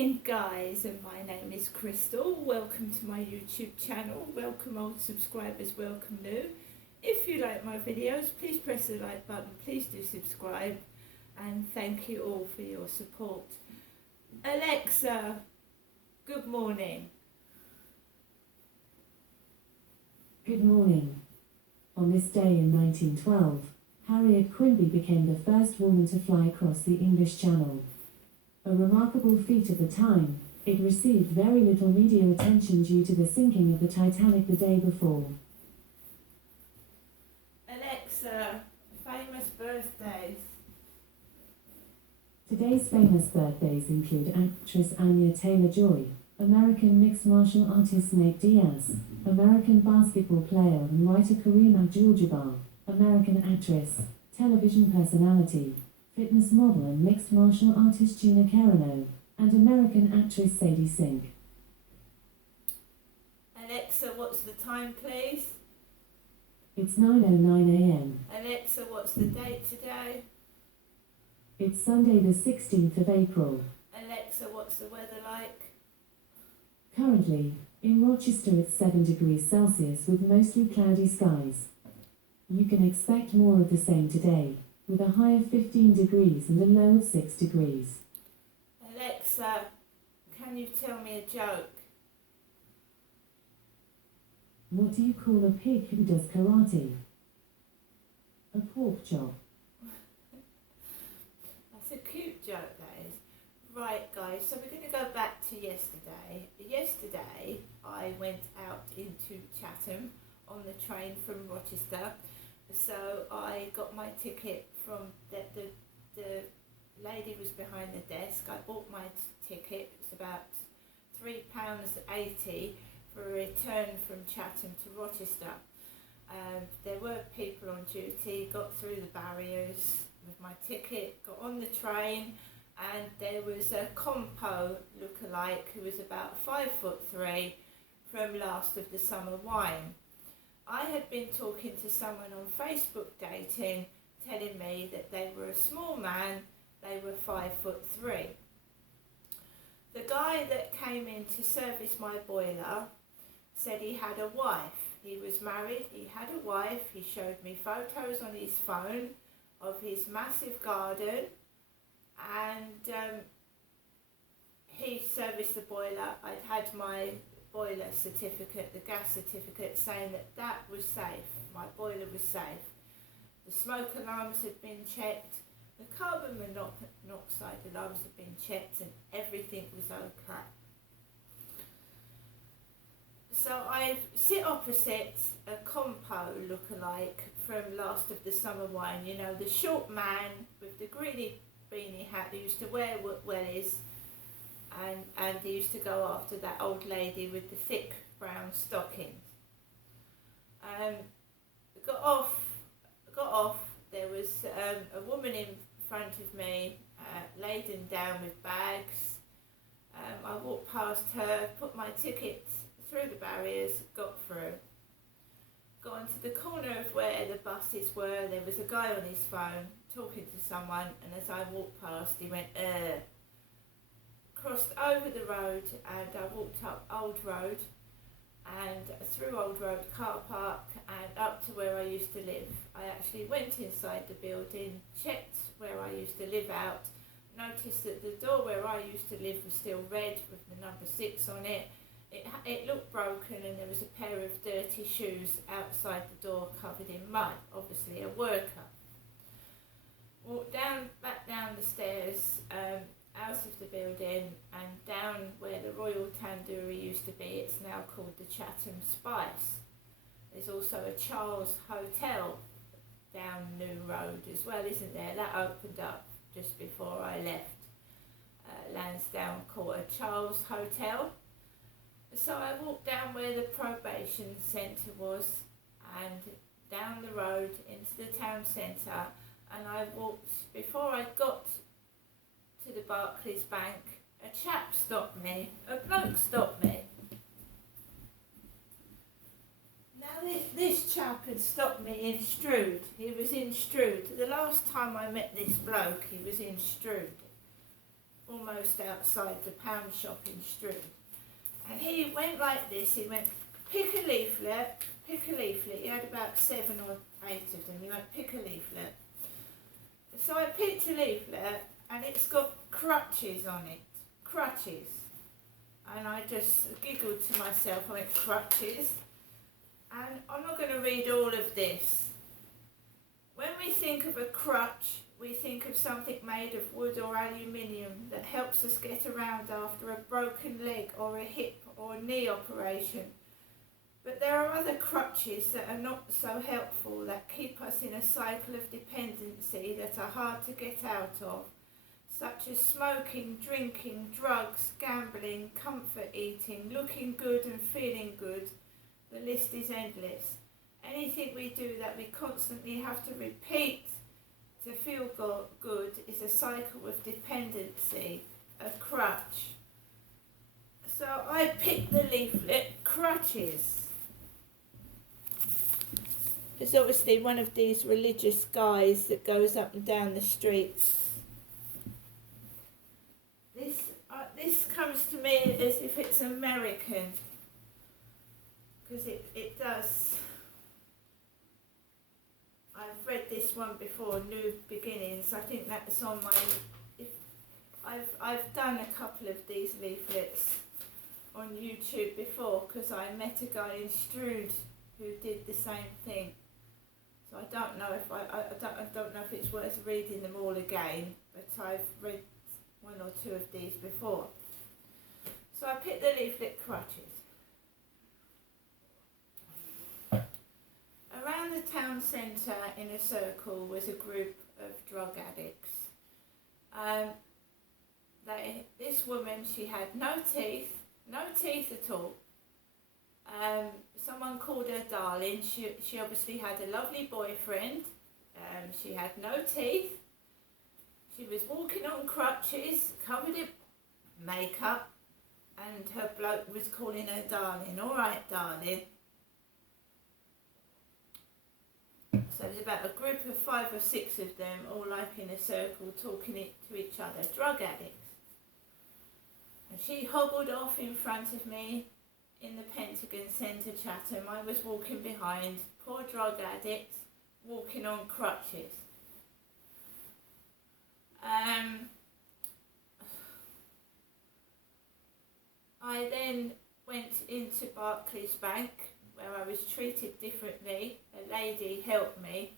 morning guys, and my name is Crystal. Welcome to my YouTube channel. Welcome old subscribers, welcome new. If you like my videos, please press the like button, please do subscribe, and thank you all for your support. Alexa, good morning. Good morning. On this day in 1912, Harriet Quimby became the first woman to fly across the English Channel. A remarkable feat at the time, it received very little media attention due to the sinking of the Titanic the day before. Alexa, famous birthdays. Today's famous birthdays include actress Anya Taylor-Joy, American mixed martial artist Nate Diaz, American basketball player and writer Kareem Abdul-Jabbar, American actress, television personality, fitness model and mixed martial artist Gina Carano, and American actress Sadie Sink. Alexa, what's the time please? It's 9:09 a.m. Alexa, what's the date today? It's Sunday the 16th of April. Alexa, what's the weather like? Currently, in Rochester it's 7 degrees Celsius with mostly cloudy skies. You can expect more of the same today, with a high of 15 degrees and a low of 6 degrees. Alexa, can you tell me a joke? What do you call a pig who does karate? A pork chop. That's a cute joke, that is. Right, guys, so we're going to go back to yesterday. Yesterday, I went out into Chatham on the train from Rochester. So I got my ticket from the lady was behind the desk. I bought my ticket. It was about £3.80 for a return from Chatham to Rochester. There were people on duty, got through the barriers with my ticket, got on the train, and there was a compo lookalike who was about 5'3" from Last of the Summer Wine. I had been talking to someone on Facebook dating, telling me that they were a small man, they were 5'3". The guy that came in to service my boiler said he had a wife. He was married, he had a wife, he showed me photos on his phone of his massive garden, and he serviced the boiler. I'd had my boiler certificate, the gas certificate, saying that that was safe, my boiler was safe. The smoke alarms had been checked, the carbon monoxide alarms had been checked, and everything was okay. So I sit opposite a compo lookalike from Last of the Summer Wine, you know, the short man with the greeny beanie hat who used to wear wellies, and he used to go after that old lady with the thick brown stockings. Got off, there was a woman in front of me, laden down with bags. I walked past her, put my ticket through the barriers, got through. Got onto the corner of where the buses were, there was a guy on his phone talking to someone, and as I walked past he went, crossed over the road, and I walked up Old Road and through Old Road car park and up to where I used to live. I actually went inside the building, checked where I used to live out, noticed that the door where I used to live was still red with the number 6 on it. It looked broken, and there was a pair of dirty shoes outside the door covered in mud, obviously a worker. Walked back down the stairs, out of the building and down where the Royal Tandoori used to be. It's now called the Chatham Spice. There's also a Charles Hotel down New Road as well, isn't there? That opened up just before I left Lansdowne Court, a Charles Hotel. So I walked down where the probation centre was and down the road into the town centre, and I walked, before I got to the Barclays Bank, a chap stopped me, a bloke stopped me. Now this chap had stopped me in Strood. He was in Strood. The last time I met this bloke, he was in Strood. almost outside the pound shop in Strood. And he went like this, he went, pick a leaflet, pick a leaflet. He had about 7 or 8 of them. He went, pick a leaflet. So I picked a leaflet and it's got crutches on it. Crutches. And I just giggled to myself. I went, crutches. And I'm not going to read all of this. When we think of a crutch, we think of something made of wood or aluminium that helps us get around after a broken leg or a hip or knee operation. But there are other crutches that are not so helpful, that keep us in a cycle of dependency that are hard to get out of, such as smoking, drinking, drugs, gambling, comfort eating, looking good and feeling good. The list is endless. Anything we do that we constantly have to repeat to feel good is a cycle of dependency, a crutch. So I picked the leaflet, crutches. It's obviously one of these religious guys that goes up and down the streets. This comes to me as if it's American, because it does. I've read this one before, New Beginnings. I think that's on my. I've done a couple of these leaflets on YouTube before, because I met a guy in Strood who did the same thing. So I don't know if I don't know if it's worth reading them all again, but I've read 1 or 2 of these before. So I picked the leaflet, crutches. Around the town centre in a circle was a group of drug addicts. This woman, she had no teeth at all. Someone called her darling. She obviously had a lovely boyfriend. She had no teeth. She was walking on crutches, covered in makeup, and her bloke was calling her darling. All right, darling. So there's about a group of 5 or 6 of them, all like in a circle, talking to each other, drug addicts. And she hobbled off in front of me in the Pentagon Centre, Chatham. I was walking behind, poor drug addict, walking on crutches. I then went into Barclays Bank, where I was treated differently. A lady helped me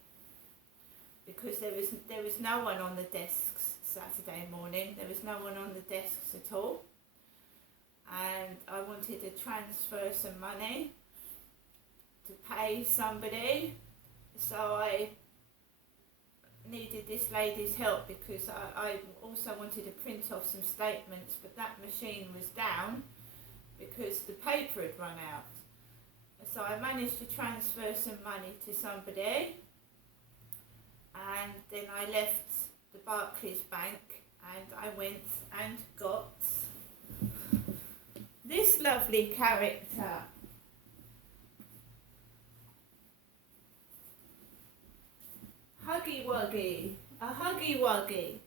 because there was no one on the desks Saturday morning. There was no one on the desks at all. And I wanted to transfer some money to pay somebody. So I needed this lady's help because I also wanted to print off some statements, but that machine was down because the paper had run out. So I managed to transfer some money to somebody, and then I left the Barclays Bank and I went and got this lovely character. Huggy Wuggy, a Huggy Wuggy.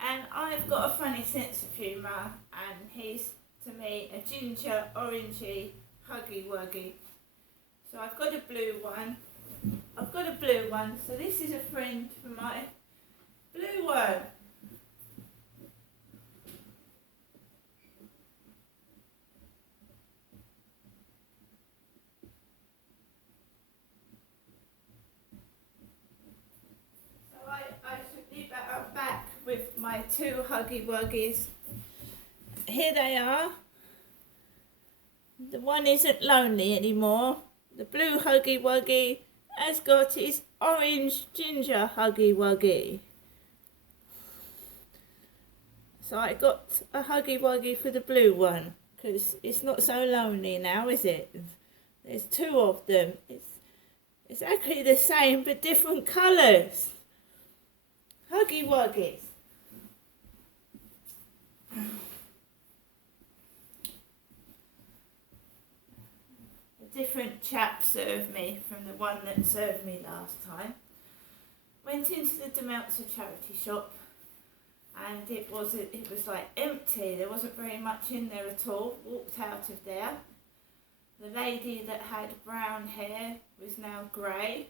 And I've got a funny sense of humour, and he's, to me, a ginger, orangey Huggy Wuggy. So I've got a blue one. So this is a friend for my blue one. So I should leave that back with my 2 Huggy Wuggies. Here they are. The one isn't lonely anymore. The blue Huggy Wuggy has got his orange ginger Huggy Wuggy. So I got a Huggy Wuggy for the blue one, because it's not so lonely now, is it? There's 2 of them. It's exactly the same but different colours. Huggy Wuggies. Different chap served me from the one that served me last time. Went into the Demeltzer charity shop, and it was like empty. There wasn't very much in there at all. Walked out of there. The lady that had brown hair was now grey.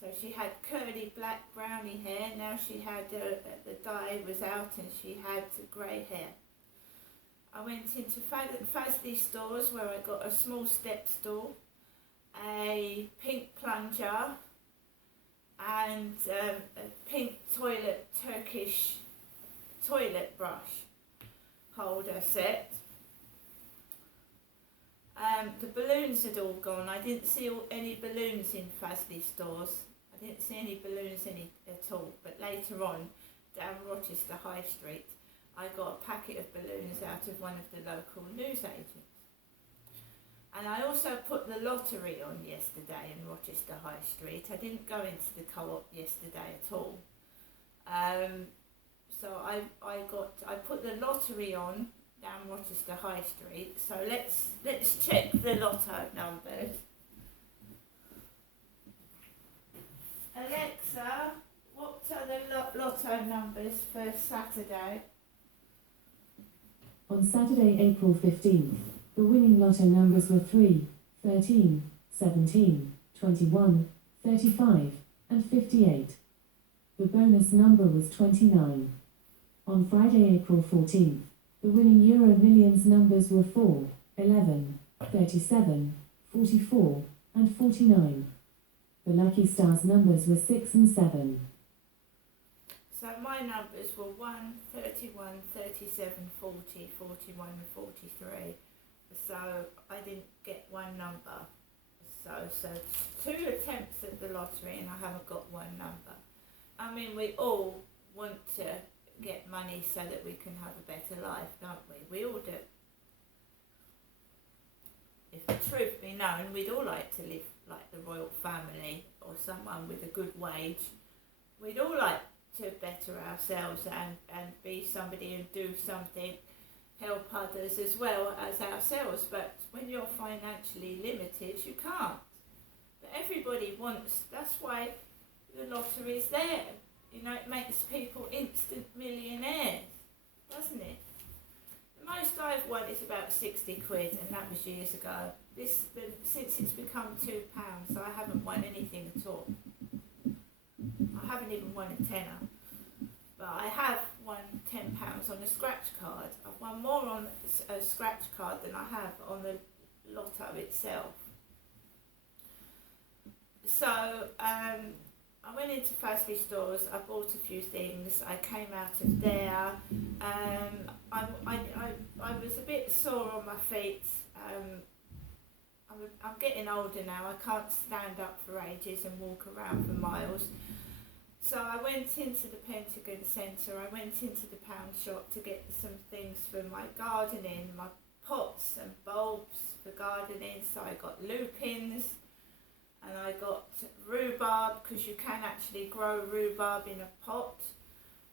So she had curly black browny hair. Now she had the dye was out and she had grey hair. I went into Fasley stores where I got a small step stool, a pink plunger, and a pink Turkish toilet brush holder set. The balloons had all gone. I didn't see any balloons in Fasley stores. I didn't see any balloons at all. But later on, down Rochester High Street, I got a packet of balloons out of one of the local newsagents. And I also put the lottery on yesterday in Rochester High Street. I didn't go into the co-op yesterday at all. So I put the lottery on down Rochester High Street. So let's check the lotto numbers. Alexa, what are the lotto numbers for Saturday? On Saturday, April 15th, the winning lotto numbers were 3, 13, 17, 21, 35, and 58. The bonus number was 29. On Friday, April 14th, the winning Euro Millions numbers were 4, 11, 37, 44, and 49. The lucky stars numbers were 6 and 7. So my numbers were 1, 31, 37, 40, 41 and 43. So I didn't get one number. So 2 attempts at the lottery and I haven't got one number. I mean, we all want to get money so that we can have a better life, don't we? We all do. If the truth be known, we'd all like to live like the royal family or someone with a good wage. We'd all like to better ourselves and be somebody and do something, help others as well as ourselves. But when you're financially limited, you can't. But everybody wants, that's why the lottery's there. You know, it makes people instant millionaires, doesn't it? The most I've won is about 60 quid, and that was years ago. Since it's become £2, I haven't won anything at all. I haven't even won a tenner. But I have won £10 on a scratch card. I've won more on a scratch card than I have on the lotto itself. So, I went into Fasley stores, I bought a few things, I came out of there, I was a bit sore on my feet. I'm getting older now, I can't stand up for ages and walk around for miles. So I went into the Pentagon Centre, I went into the pound shop to get some things for my gardening, my pots and bulbs for gardening. So I got lupins and I got rhubarb, because you can actually grow rhubarb in a pot.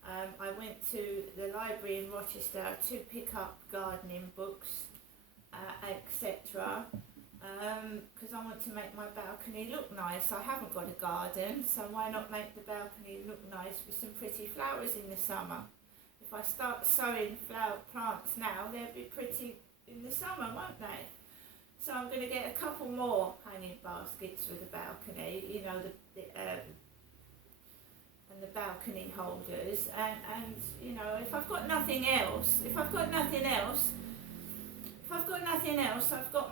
I went to the library in Rochester to pick up gardening books, etc. Because I want to make my balcony look nice. I haven't got a garden, so why not make the balcony look nice with some pretty flowers in the summer? If I start sowing flower plants now, they'll be pretty in the summer, won't they? So I'm going to get a couple more hanging baskets for the balcony, you know, and the balcony holders, and you know, if I've got nothing else, I've got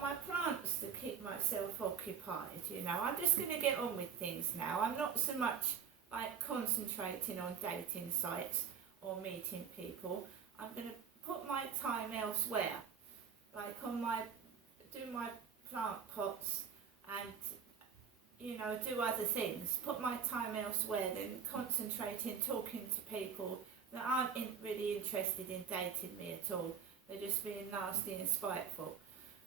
my plants to keep myself occupied, you know. I'm just going to get on with things now. I'm not so much like concentrating on dating sites or meeting people. I'm going to put my time elsewhere, like do my plant pots and, you know, do other things. Put my time elsewhere than concentrating, talking to people that aren't really interested in dating me at all. They're just being nasty and spiteful.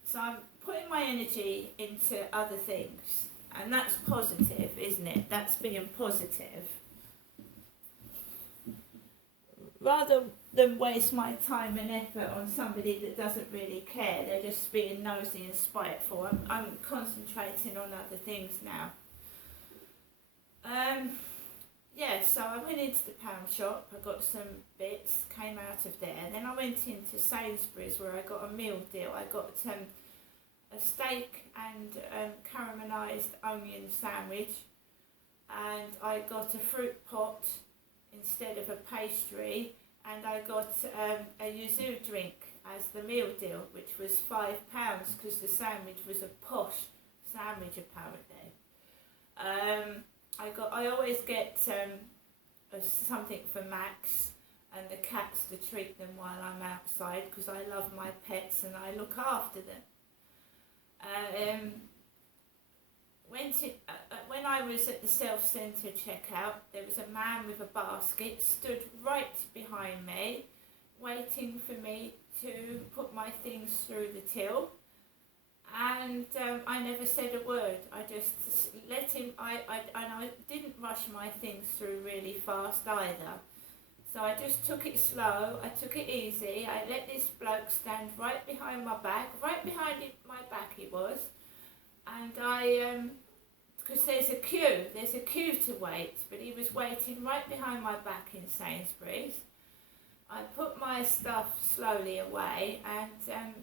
So I'm putting my energy into other things, and that's positive, isn't it? That's being positive. Rather than waste my time and effort on somebody that doesn't really care, they're just being nosy and spiteful. I'm concentrating on other things now. yeah, so I went into the pound shop, I got some bits, came out of there, and then I went into Sainsbury's where I got a meal deal. I got a steak and caramelised onion sandwich, and I got a fruit pot instead of a pastry, and I got a yuzu drink as the meal deal, which was £5 because the sandwich was a posh sandwich apparently. I always get something for Max and the cats to treat them while I'm outside because I love my pets and I look after them. When I was at the self-centre checkout, there was a man with a basket stood right behind me, waiting for me to put my things through the till, and I never said a word. I just let him. I didn't rush my things through really fast either. So I just took it slow. I took it easy. I let this bloke stand right behind my back, right behind my back he was, and because there's a queue to wait, but he was waiting right behind my back in Sainsbury's. I put my stuff slowly away and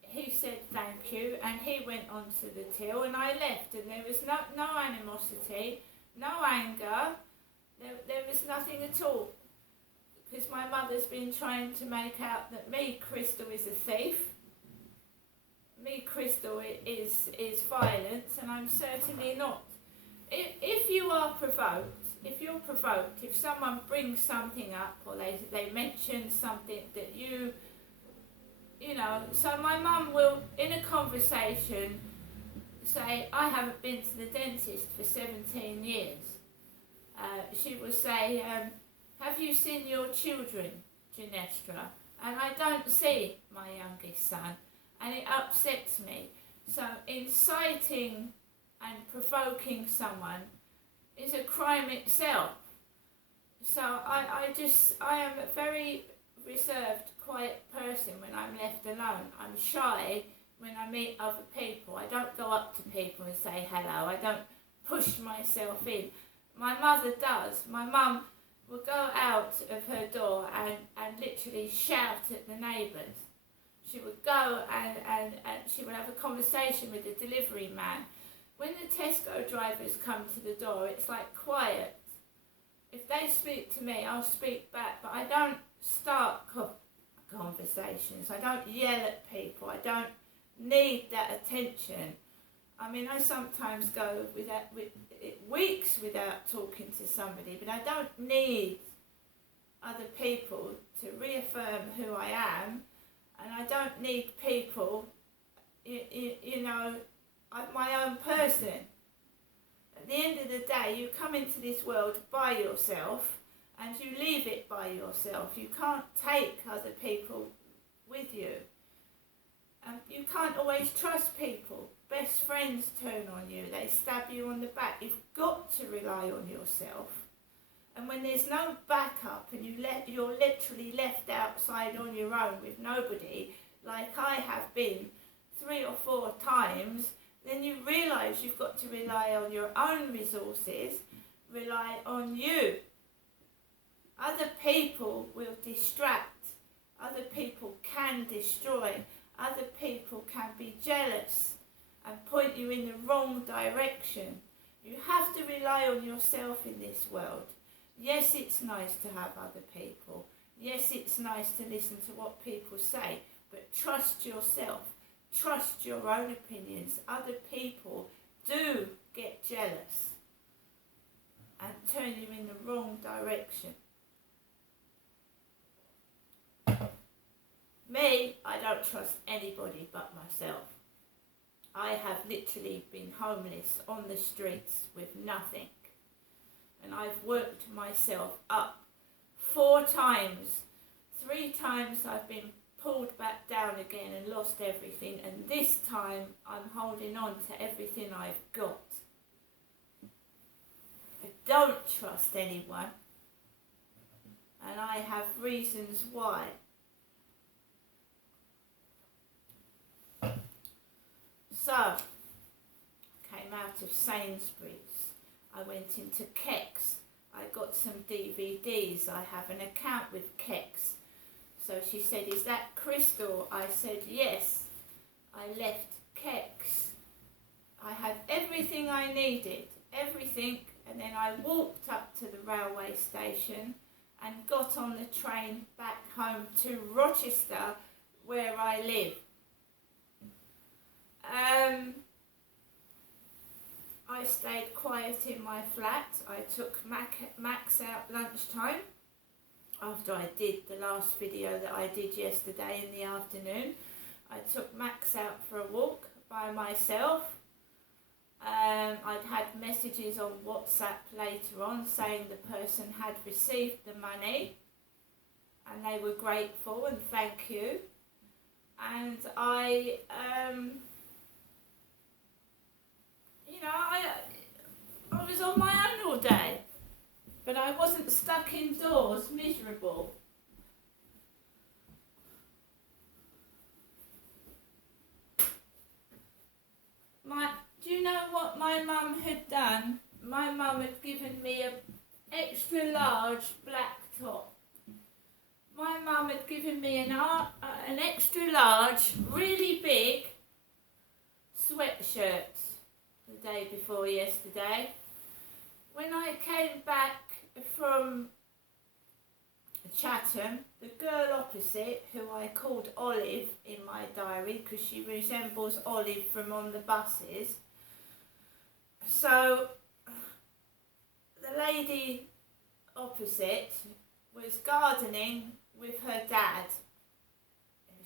he said thank you and he went on to the till and I left, and there was no animosity, no anger, there was nothing at all, because my mother's been trying to make out that me, Crystal, is a thief. Me, Crystal, is violence, and I'm certainly not. If you are provoked, if you're provoked, if someone brings something up or they mention something that you know, so my mum will, in a conversation, say, I haven't been to the dentist for 17 years. She will say, have you seen your children, Ginestra? And I don't see my youngest son, and it upsets me. So inciting and provoking someone is a crime itself. So I am a very reserved, quiet person when I'm left alone. I'm shy when I meet other people. I don't go up to people and say hello. I don't push myself in. My mother does. My mum will go out of her door and literally shout at the neighbours. She would go and she would have a conversation with the delivery man. When the Tesco drivers come to the door, it's like quiet. If they speak to me, I'll speak back, but I don't start conversations. I don't yell at people. I don't need that attention. I mean, I sometimes go with weeks without talking to somebody, but I don't need other people to reaffirm who I am, and I don't need people, you know, I'm my own person. At the end of the day, you come into this world by yourself and you leave it by yourself. You can't take other people with you. You can't always trust people. Best friends turn on you. They stab you on the back. You've got to rely on yourself. And when there's no backup and you're literally left outside on your own with nobody, like I have been 3 or 4 times, then you realise you've got to rely on your own resources, rely on you. Other people will distract. Other people can destroy. Other people can be jealous and point you in the wrong direction. You have to rely on yourself in this world. Yes, it's nice to have other people. Yes, it's nice to listen to what people say, but trust yourself. Trust your own opinions. Other people do get jealous and turn you in the wrong direction. Me, I don't trust anybody but myself. I have literally been homeless on the streets with nothing. And I've worked myself up 4 times. 3 times I've been pulled back down again and lost everything. And this time I'm holding on to everything I've got. I don't trust anyone. And I have reasons why. So, I came out of Sainsbury's, I went into Kex, I got some DVDs. I have an account with Kex. So she said, is that Crystal? I said, yes. I left Kex. I had everything I needed, everything, and then I walked up to the railway station and got on the train back home to Rochester, where I live. I stayed quiet in my flat. I took Max out lunchtime after I did the last video that I did yesterday in the afternoon. I took Max out for a walk by myself. I'd had messages on WhatsApp later on saying the person had received the money and they were grateful and thank you. And I was on my own all day, but I wasn't stuck indoors miserable. Do you know what my mum had done? My mum had given me an extra large black top. My mum had given me an extra large, really big sweatshirt the day before yesterday. When I came back from Chatham, the girl opposite, who I called Olive in my diary because she resembles Olive from On the Buses. So the lady opposite was gardening with her dad.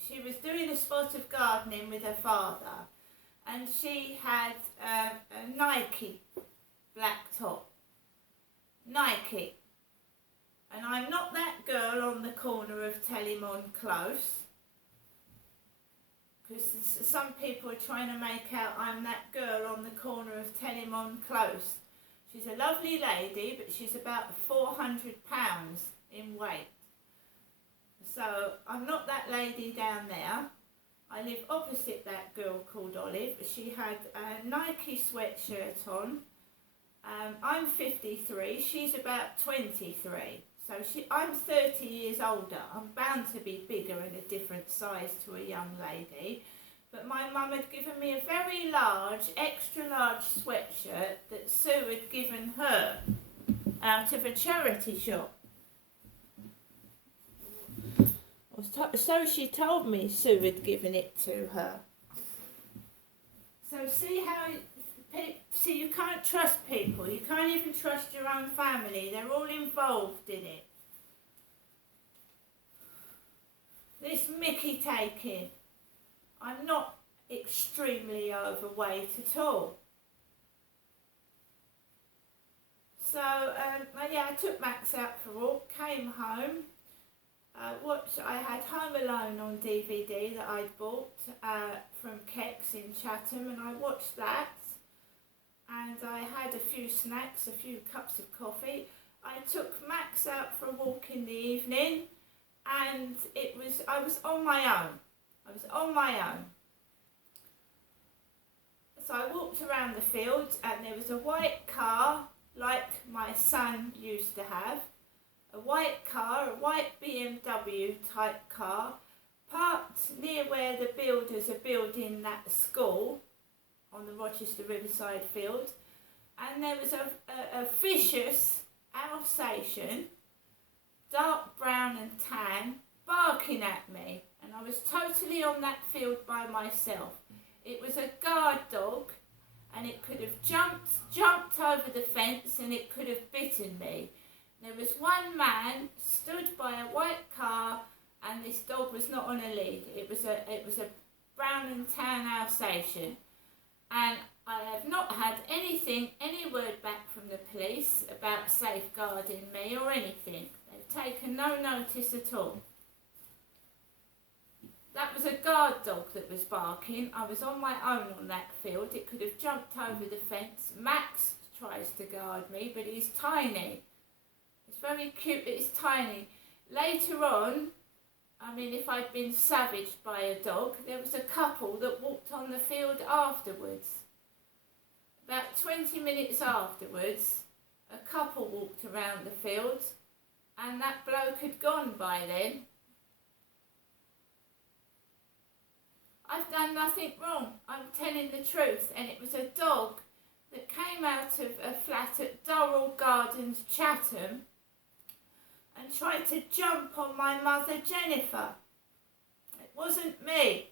She was doing a spot of gardening with her father, and she had a Nike black top. Nike. And I'm not that girl on the corner of Telemon Close, because some people are trying to make out I'm that girl on the corner of Telemon Close. She's a lovely lady, but she's about 400 pounds in weight. So I'm not that lady down there. I live opposite that girl called Olive. She had a Nike sweatshirt on. I'm 53, she's about 23. So I'm 30 years older. I'm bound to be bigger and a different size to a young lady. But my mum had given me a very large, extra large sweatshirt that Sue had given her out of a charity shop. So she told me Sue had given it to her. So see you can't trust people. You can't even trust your own family. They're all involved in it. This Mickey taking. I'm not extremely overweight at all. So, I took Max out for a walk, came home, I had Home Alone on DVD that I'd bought from Kex in Chatham, and I watched that. And I had a few snacks, a few cups of coffee. I took Max out for a walk in the evening, and I was on my own. So I walked around the fields, and there was a white car, like my son used to have. A white BMW type car, parked near where the builders are building that school on the Rochester Riverside field. And there was a vicious Alsatian, dark brown and tan, barking at me. And I was totally on that field by myself. It was a guard dog, and it could have jumped over the fence, and it could have bitten me. There was one man stood by a white car, and this dog was not on a lead. It was a brown and tan Alsatian, and I have not had any word back from the police about safeguarding me or anything. They've taken no notice at all. That was a guard dog that was barking. I was on my own on that field. It could have jumped over the fence. Max tries to guard me, but he's tiny. It's very cute, but it's tiny. Later on, if I'd been savaged by a dog, there was a couple that walked on the field afterwards. About 20 minutes afterwards, a couple walked around the field, and that bloke had gone by then. I've done nothing wrong, I'm telling the truth, and it was a dog that came out of a flat at Durrell Gardens, Chatham, and tried to jump on my mother Jennifer. It wasn't me.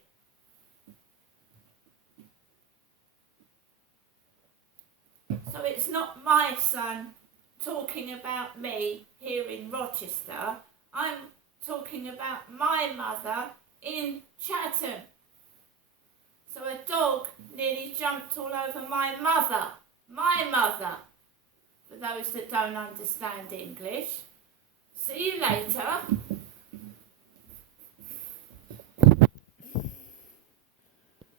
So it's not my son talking about me here in Rochester. I'm talking about my mother in Chatham. So a dog nearly jumped all over my mother. My mother. For those that don't understand English. See you later.